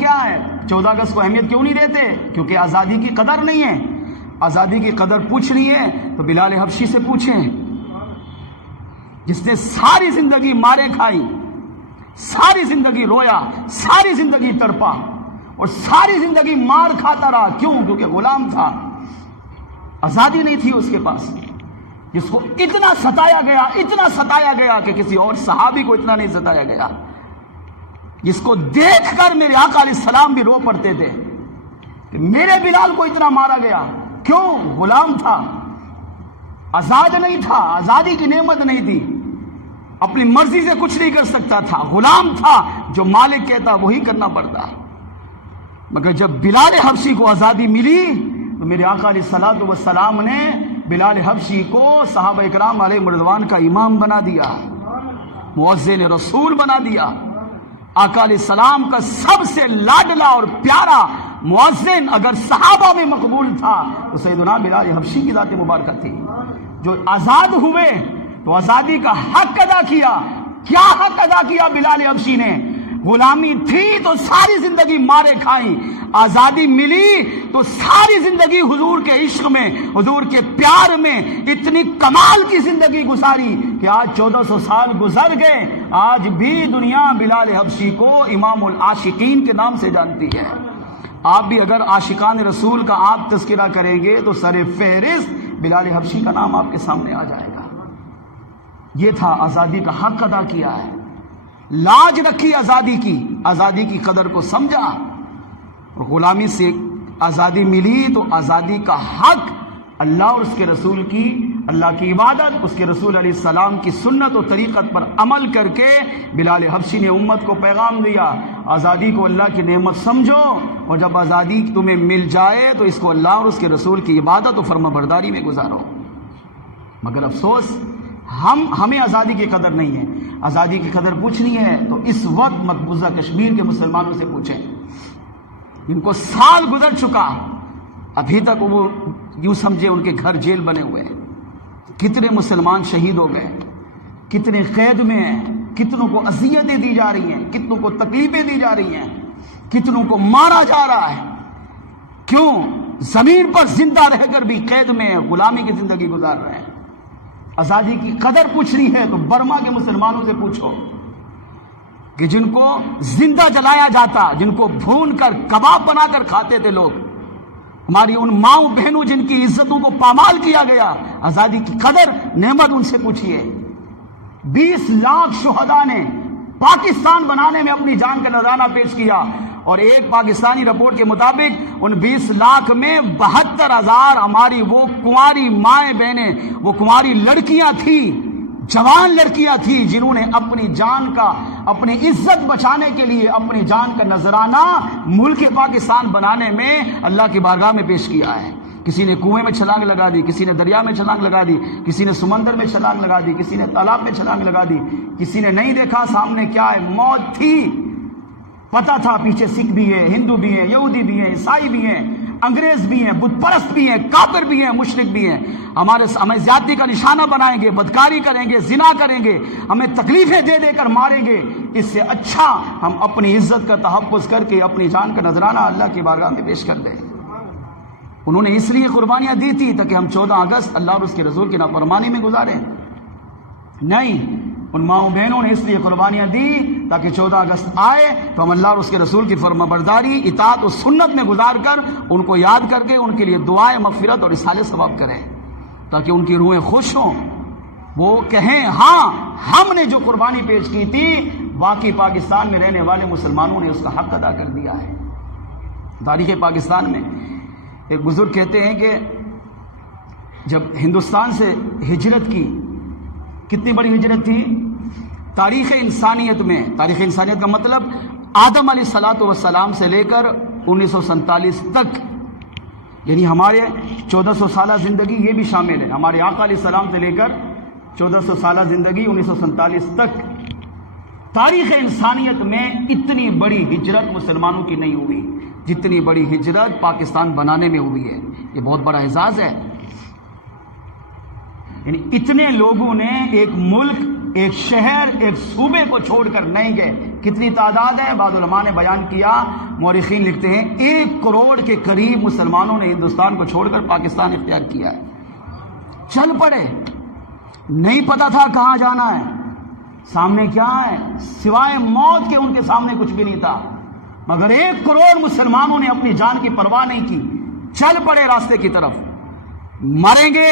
کیا ہے؟ 14 اگست کو اہمیت کیوں نہیں دیتے؟ کیونکہ آزادی کی قدر نہیں ہے۔ آزادی کی قدر پوچھنی ہے تو بلال حبشی سے پوچھیں، جس نے ساری زندگی مارے کھائی، ساری زندگی رویا، ساری زندگی تڑپا اور ساری زندگی مار کھاتا رہا۔ کیوں؟ کیونکہ غلام تھا، آزادی نہیں تھی اس کے پاس، جس کو اتنا ستایا گیا، اتنا ستایا گیا کہ کسی اور صحابی کو اتنا نہیں ستایا گیا، جس کو دیکھ کر میرے آقا علیہ السلام بھی رو پڑتے تھے کہ میرے بلال کو اتنا مارا گیا۔ کیوں؟ غلام تھا، آزاد نہیں تھا، آزادی کی نعمت نہیں تھی، اپنی مرضی سے کچھ نہیں کر سکتا تھا، غلام تھا، جو مالک کہتا وہی کرنا پڑتا۔ مگر جب بلال حبشی کو آزادی ملی تو میرے آقا علیہ الصلوۃ والسلام نے بلال حبشی کو صحابہ اکرام علیہ رضوان کا امام بنا دیا، مؤذن رسول بنا دیا۔ آقا علیہ السلام کا سب سے لاڈلا اور پیارا مؤذن اگر صحابہ میں مقبول تھا تو سیدنا بلال حبشی کی ذات مبارکہ تھی، جو آزاد ہوئے تو آزادی کا حق ادا کیا۔ کیا حق ادا کیا بلال حبشی نے؟ غلامی تھی تو ساری زندگی مارے کھائی، آزادی ملی تو ساری زندگی حضور کے عشق میں، حضور کے پیار میں اتنی کمال کی زندگی گزاری کہ آج 1400 سال گزر گئے، آج بھی دنیا بلال حبشی کو امام العاشقین کے نام سے جانتی ہے۔ آپ بھی اگر عاشقان رسول کا آپ تذکرہ کریں گے تو سر فہرست بلال حبشی کا نام آپ کے سامنے آ جائے گا۔ یہ تھا آزادی کا حق ادا کیا ہے، لاج رکھی آزادی کی قدر کو سمجھا، اور غلامی سے آزادی ملی تو آزادی کا حق اللہ اور اس کے رسول کی، اللہ کی عبادت، اس کے رسول علیہ السلام کی سنت و طریقت پر عمل کر کے بلال حبشی نے امت کو پیغام دیا، آزادی کو اللہ کی نعمت سمجھو، اور جب آزادی تمہیں مل جائے تو اس کو اللہ اور اس کے رسول کی عبادت و فرما برداری میں گزارو۔ مگر افسوس ہمیں آزادی کی قدر نہیں ہے۔ آزادی کی قدر پوچھنی ہے تو اس وقت مقبوضہ کشمیر کے مسلمانوں سے پوچھیں، ان کو سال گزر چکا، ابھی تک وہ یوں سمجھے ان کے گھر جیل بنے ہوئے ہیں۔ کتنے مسلمان شہید ہو گئے، کتنے قید میں ہیں، کتنوں کو اذیتیں دی جا رہی ہیں، کتنوں کو تکلیفیں دی جا رہی ہیں، کتنوں کو مارا جا رہا ہے۔ کیوں؟ زمین پر زندہ رہ کر بھی قید میں غلامی کی زندگی گزار رہے ہیں۔ آزادی کی قدر پوچھنی ہے تو برما کے مسلمانوں سے پوچھو کہ جن کو زندہ جلایا جاتا، جن کو بھون کر کباب بنا کر کھاتے تھے لوگ، ہماری ان ماؤں بہنوں جن کی عزتوں کو پامال کیا گیا، آزادی کی قدر نعمت ان سے پوچھئے۔ 20 لاکھ شہداء نے پاکستان بنانے میں اپنی جان کا نذرانہ پیش کیا، اور ایک پاکستانی رپورٹ کے مطابق ان 20 لاکھ میں 72,000 ہماری وہ کنواری مائیں بہنیں، وہ کنواری لڑکیاں تھیں، جوان لڑکیاں تھیں، جنہوں نے اپنی جان کا، اپنی عزت بچانے کے لیے اپنی جان کا نذرانہ ملک پاکستان بنانے میں اللہ کی بارگاہ میں پیش کیا ہے۔ کسی نے کنویں میں چھلانگ لگا دی، کسی نے دریا میں چھلانگ لگا دی، کسی نے سمندر میں چھلانگ لگا دی، کسی نے تالاب میں چھلانگ لگا دی، کسی نے نہیں دیکھا سامنے کیا ہے، موت تھی، پتہ تھا پیچھے سکھ بھی ہیں، ہندو بھی ہیں، یہودی بھی ہیں، عیسائی بھی ہیں، انگریز بھی ہیں، بت پرست بھی ہیں، کافر بھی ہیں، مشرک بھی ہیں، ہمیں زیادتی کا نشانہ بنائیں گے، بدکاری کریں گے، زنا کریں گے، ہمیں تکلیفیں دے دے کر ماریں گے۔ اس سے اچھا ہم اپنی عزت کا تحفظ کر کے اپنی جان کا نذرانہ اللہ کی بارگاہ میں پیش کر دیں۔ انہوں نے اس لیے قربانیاں دی تھی تاکہ ہم 14 اگست اللہ اور اس کے رسول کی نافرمانی میں گزاریں؟ نہیں، ان ماؤں بہنوں نے اس لیے قربانیاں دی تاکہ 14 اگست آئے تو ہم اللہ اور اس کے رسول کی فرما برداری، اطاعت و سنت میں گزار کر ان کو یاد کر کے ان کے لیے دعائیں مغفرت اور اصحال ثواب کریں، تاکہ ان کی روحیں خوش ہوں، وہ کہیں ہاں ہم نے جو قربانی پیش کی تھی باقی پاکستان میں رہنے والے مسلمانوں نے اس کا حق ادا کر دیا ہے۔ تاریخ پاکستان میں ایک بزرگ کہتے ہیں کہ جب ہندوستان سے ہجرت کی، کتنی بڑی ہجرت تھی تاریخ انسانیت میں، تاریخ انسانیت کا مطلب آدم علیہ الصلوۃ والسلام سے لے کر 1947 تک، یعنی ہمارے 1400 سالہ زندگی یہ بھی شامل ہے، ہمارے آقا علیہ السلام سے لے کر 1400 سالہ زندگی 1947 تک، تاریخ انسانیت میں اتنی بڑی ہجرت مسلمانوں کی نہیں ہوئی جتنی بڑی ہجرت پاکستان بنانے میں ہوئی ہے۔ یہ بہت بڑا اعزاز ہے، یعنی اتنے لوگوں نے ایک ملک، ایک شہر، ایک صوبے کو چھوڑ کر نہیں گئے، کتنی تعداد ہے؟ بعض علماء نے بیان کیا، مورخین لکھتے ہیں 1 کروڑ کے قریب مسلمانوں نے ہندوستان کو چھوڑ کر پاکستان اختیار کیا ہے، چل پڑے، نہیں پتا تھا کہاں جانا ہے، سامنے کیا ہے، سوائے موت کے ان کے سامنے کچھ بھی نہیں تھا، مگر 1 کروڑ مسلمانوں نے اپنی جان کی پرواہ نہیں کی، چل پڑے راستے کی طرف، مریں گے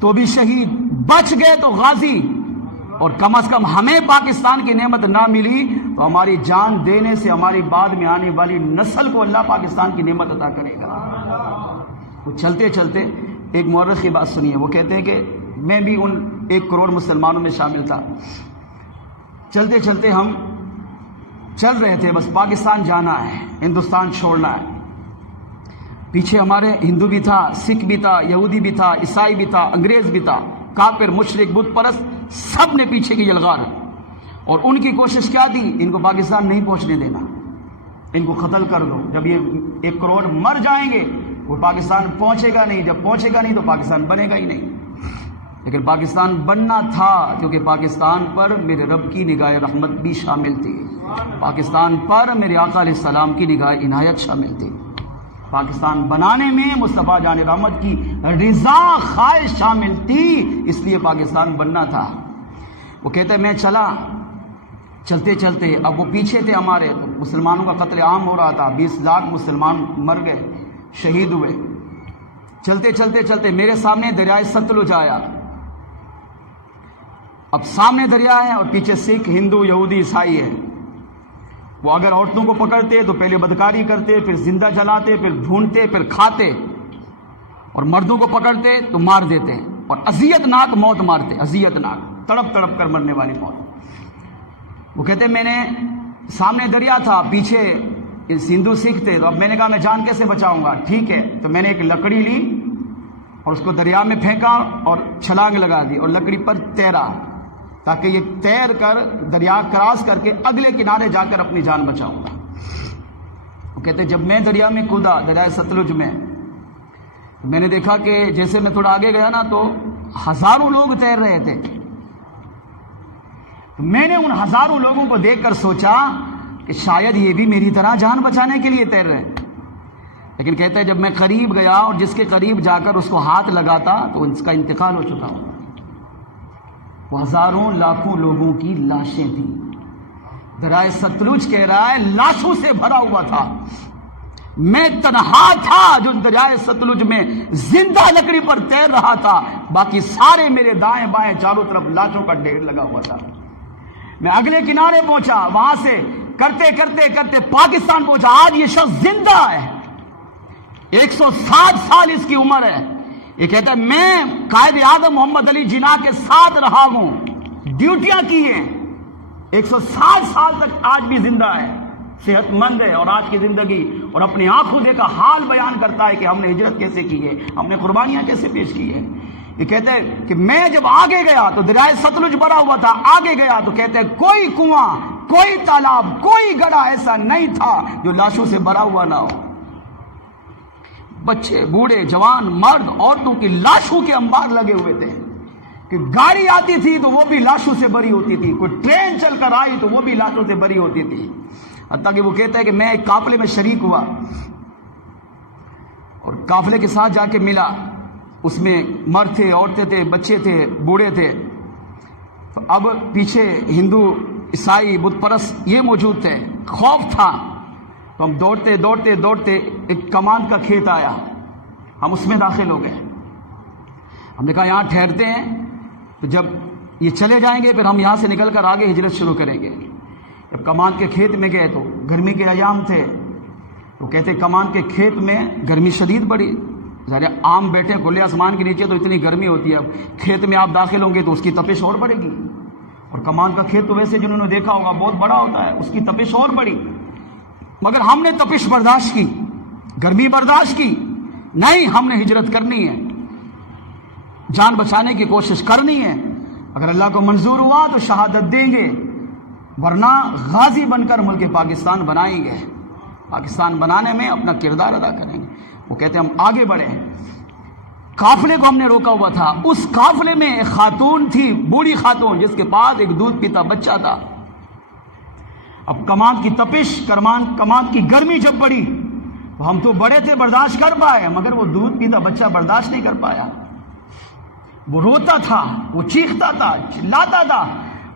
تو بھی شہید، بچ گئے تو غازی، اور کم از کم ہمیں پاکستان کی نعمت نہ ملی تو ہماری جان دینے سے ہماری بعد میں آنے والی نسل کو اللہ پاکستان کی نعمت عطا کرے گا۔ وہ چلتے چلتے ایک مورخ کی بات سنیے، وہ کہتے ہیں کہ میں بھی ان 1 کروڑ مسلمانوں میں شامل تھا، چلتے چلتے ہم چل رہے تھے، بس پاکستان جانا ہے، ہندوستان چھوڑنا ہے، پیچھے ہمارے ہندو بھی تھا، سکھ بھی تھا، یہودی بھی تھا، عیسائی بھی تھا، انگریز بھی تھا، کافر، مشرک، بت پرست، سب نے پیچھے کی یلغار، اور ان کی کوشش کیا تھی؟ ان کو پاکستان نہیں پہنچنے دینا، ان کو قتل کر دو، جب یہ 1 کروڑ مر جائیں گے وہ پاکستان پہنچے گا نہیں، جب پہنچے گا نہیں تو پاکستان بنے گا ہی نہیں۔ لیکن پاکستان بننا تھا، کیونکہ پاکستان پر میرے رب کی نگاہ رحمت بھی شامل تھی، پاکستان پر میرے آقا علیہ السلام کی نگاہ عنایت شامل تھی، پاکستان بنانے میں مصطفیٰ جان رحمت کی رضا خواہش شامل تھی، اس لیے پاکستان بننا تھا۔ وہ کہتے میں چلا، چلتے چلتے، اب وہ پیچھے تھے ہمارے، تو مسلمانوں کا قتل عام ہو رہا تھا، 20 لاکھ مسلمان مر گئے، شہید ہوئے، چلتے چلتے چلتے میرے سامنے دریائے ستلج آیا، اب سامنے دریا ہے اور پیچھے سکھ، ہندو، یہودی، عیسائی ہے، وہ اگر عورتوں کو پکڑتے تو پہلے بدکاری کرتے، پھر زندہ جلاتے، پھر ڈھونڈتے، پھر کھاتے، اور مردوں کو پکڑتے تو مار دیتے، اور اذیت ناک موت مارتے، اذیت ناک، تڑپ تڑپ کر مرنے والی موت۔ وہ کہتے میں نے سامنے دریا تھا، پیچھے ہندو سکھ تھے، تو اب میں نے کہا میں جان کیسے بچاؤں گا؟ ٹھیک ہے، تو میں نے ایک لکڑی لی اور اس کو دریا میں پھینکا اور چھلانگ لگا دی اور لکڑی پر تیرا، تاکہ یہ تیر کر دریا کراس کر کے اگلے کنارے جا کر اپنی جان بچاؤں گا۔ وہ کہتے جب میں دریا میں کودا، دریائے ستلج میں، میں نے دیکھا کہ جیسے میں تھوڑا آگے گیا نا تو ہزاروں لوگ تیر رہے تھے، میں نے ان ہزاروں لوگوں کو دیکھ کر سوچا کہ شاید یہ بھی میری طرح جان بچانے کے لیے تیر رہے، لیکن کہتا ہے جب میں قریب گیا اور جس کے قریب جا کر اس کو ہاتھ لگاتا تو اس کا انتقال ہو چکا ہوتا، وہ ہزاروں لاکھوں لوگوں کی لاشیں تھیں، دریا ستلج کہہ رہا ہے لاشوں سے بھرا ہوا تھا، میں تنہا تھا جو دریا ستلج میں زندہ لکڑی پر تیر رہا تھا، باقی سارے میرے دائیں بائیں چاروں طرف لاشوں کا ڈھیر لگا ہوا تھا۔ میں اگلے کنارے پہنچا، وہاں سے کرتے کرتے کرتے پاکستان پہنچا، آج یہ شخص زندہ ہے، 160 سال اس کی عمر ہے، یہ کہتا ہے میں قائد اعظم محمد علی جناح کے ساتھ رہا ہوں، ڈیوٹیاں کی ہیں، 160 سال تک آج بھی زندہ ہے، صحت مند ہے، اور آج کی زندگی اور اپنی آنکھوں دیکھا حال بیان کرتا ہے کہ ہم نے ہجرت کیسے کی ہے، ہم نے قربانیاں کیسے پیش کی ہے۔ یہ کہتے ہیں کہ میں جب آگے گیا تو دریائے ستلج بھرا ہوا تھا، آگے گیا تو کہتے ہیں کوئی کنواں، کوئی تالاب، کوئی گڑھا ایسا نہیں تھا جو لاشوں سے بھرا ہوا نہ ہو، بچے، بوڑھے، جوان، مرد، عورتوں کی لاشوں کے انبار لگے ہوئے تھے، کہ گاڑی آتی تھی تو وہ بھی لاشوں سے بھری ہوتی تھی، کوئی ٹرین چل کر آئی تو وہ بھی لاشوں سے بھری ہوتی تھی، حتیٰ کہ وہ کہتا ہے کہ میں ایک قافلے میں شریک ہوا اور قافلے کے ساتھ جا کے ملا، اس میں مرد تھے، عورتیں تھے، بچے تھے، بوڑھے تھے، اب پیچھے ہندو، عیسائی، بت پرست یہ موجود تھے، خوف تھا، تو ہم دوڑتے دوڑتے دوڑتے ایک کمان کا کھیت آیا، ہم اس میں داخل ہو گئے، ہم نے کہا یہاں ٹھہرتے ہیں، تو جب یہ چلے جائیں گے پھر ہم یہاں سے نکل کر آگے ہجرت شروع کریں گے۔ جب کمان کے کھیت میں گئے تو گرمی کے ایام تھے، تو کہتے کمان کے کھیت میں گرمی شدید پڑی، ذرا عام بیٹھے کھلے آسمان کے نیچے تو اتنی گرمی ہوتی ہے، اب کھیت میں آپ داخل ہوں گے تو اس کی تپش اور بڑھے گی، اور کمان کا کھیت تو ویسے جنہوں نے دیکھا ہوگا بہت بڑا ہوتا ہے، اس کی تپش اور بڑھی، مگر ہم نے تپش برداشت کی، گرمی برداشت کی، نہیں ہم نے ہجرت کرنی ہے، جان بچانے کی کوشش کرنی ہے، اگر اللہ کو منظور ہوا تو شہادت دیں گے، ورنہ غازی بن کر ملک پاکستان بنائیں گے، پاکستان بنانے میں اپنا کردار ادا کریں گے۔ وہ کہتے ہیں ہم آگے بڑھے، قافلے کو ہم نے روکا ہوا تھا، اس قافلے میں ایک خاتون تھی، بوڑھی خاتون، جس کے پاس ایک دودھ پیتا بچہ تھا، اب کمان کی تپش، کمان کی گرمی جب بڑھی تو ہم تو بڑے تھے، برداشت کر پائے، مگر وہ دودھ پیتا بچہ برداشت نہیں کر پایا۔ وہ روتا تھا، وہ چیختا تھا، چلاتا تھا،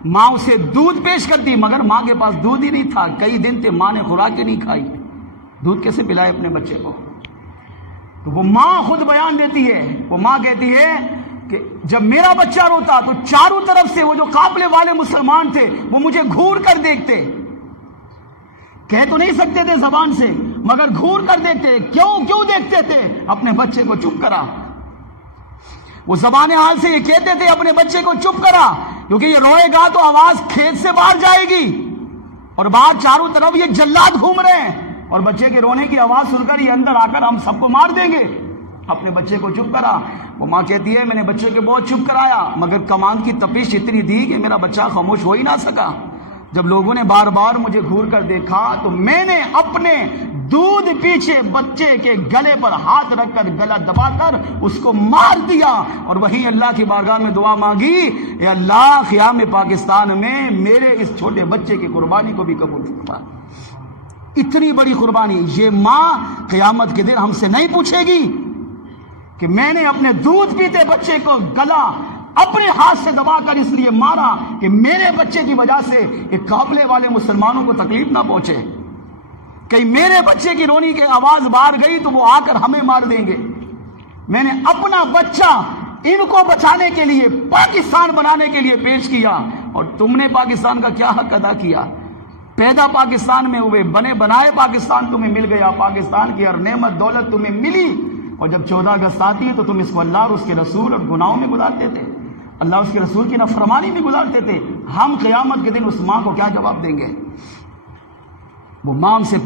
ماں اسے دودھ پیش کرتی مگر ماں کے پاس دودھ ہی نہیں تھا، کئی دن تھے ماں نے خوراک ہی نہیں کھائی، دودھ کیسے پلائے اپنے بچے کو؟ تو وہ ماں خود بیان دیتی ہے، وہ ماں کہتی ہے کہ جب میرا بچہ روتا تو چاروں طرف سے وہ جو قافلے والے مسلمان تھے وہ مجھے گھور کر دیکھتے، کہہ تو نہیں سکتے تھے زبان سے مگر گھور کر دیکھتے۔ کیوں دیکھتے تھے؟ اپنے بچے کو چپ کرا۔ وہ زبان حال سے یہ کہتے تھے اپنے بچے کو چپ کرا، کیونکہ یہ روئے گا تو آواز کھیت سے باہر جائے گی اور باہر چاروں طرف یہ جلاد گھوم رہے ہیں اور بچے کے رونے کی آواز سن کر یہ اندر آ کر ہم سب کو مار دیں گے۔ اپنے بچے کو چپ کرا۔ وہ ماں کہتی ہے میں نے بچے کے بہت چپ کرایا مگر کمان کی تپش اتنی دی کہ میرا بچہ خاموش ہو ہی نہ سکا۔ جب لوگوں نے بار بار مجھے گھور کر دیکھا تو میں نے اپنے دودھ پیچھے بچے کے گلے پر ہاتھ رکھ کر گلا دبا کر اس کو مار دیا اور وہیں اللہ کی بارگاہ میں دعا مانگی، اے اللہ قیام پاکستان میں میرے اس چھوٹے بچے کی قربانی کو بھی قبول فرما۔ اتنی بڑی قربانی یہ ماں قیامت کے دن ہم سے نہیں پوچھے گی کہ میں نے اپنے دودھ پیتے بچے کو گلا اپنے ہاتھ سے دبا کر اس لیے مارا کہ میرے بچے کی وجہ سے ایک قافلے والے مسلمانوں کو تکلیف نہ پہنچے، کہیں میرے بچے کی رونی کی آواز باہر گئی تو وہ آ کر ہمیں مار دیں گے۔ میں نے اپنا بچہ ان کو بچانے کے لیے، پاکستان بنانے کے لیے پیش کیا اور تم نے پاکستان کا کیا حق ادا کیا؟ پیدا پاکستان میں ہوئے، بنے بنائے پاکستان تمہیں مل گیا، پاکستان کی ہر نعمت دولت تمہیں ملی، اور جب 14 اگست آتی ہے تو تم اس کو اللہ اور اس کے رسول اور گناہوں میں گزارتے تھے، اللہ اس کے رسول کی نافرمانی میں گزارتے تھے۔ ہم قیامت کے دن اس ماں کو کیا جواب دیں گے؟ وہ ماں ہم سے